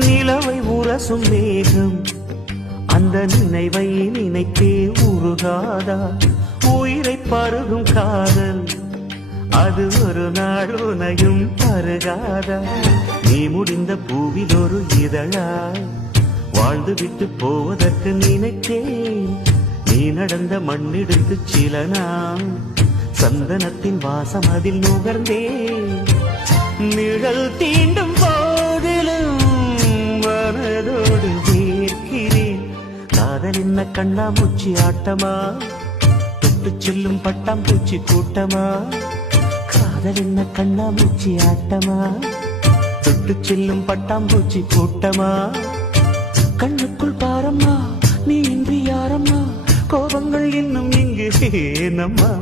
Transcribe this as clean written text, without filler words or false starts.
நிலவை உரசும் மேகம் அந்த நினைவை நினைத்தே உருகாதா? உயிரை பருகும் காதல் அது ஒரு நாள் உனையும் பருகாதா? நீ முடிந்த பூவில் ஒரு இதழாய் வாழ்ந்து விட்டு போவதற்கு நினைத்தேன். நீ நடந்த மண்ணெடுத்து சில நாள் சந்தனத்தின் வாசம் அதில் நுகர்ந்தேன். நிழல் தீண்டும் போதிலும் மனதோடு சேர்க்கிறேன். காதல் என்ன கண்ணாமூச்சி ஆட்டமா? தொட்டு செல்லும் பட்டாம்பூச்சி கூட்டமா? காதல் என்ன கண்ணாமூச்சி ஆட்டமா? தொட்டு செல்லும் பட்டாம்பூச்சி கூட்டமா? கண்ணுக்குள் பாரம்மா, நீ இன்றி யாரம்மா? கோபங்கள் இன்னும் இங்கு ஏனம்மா?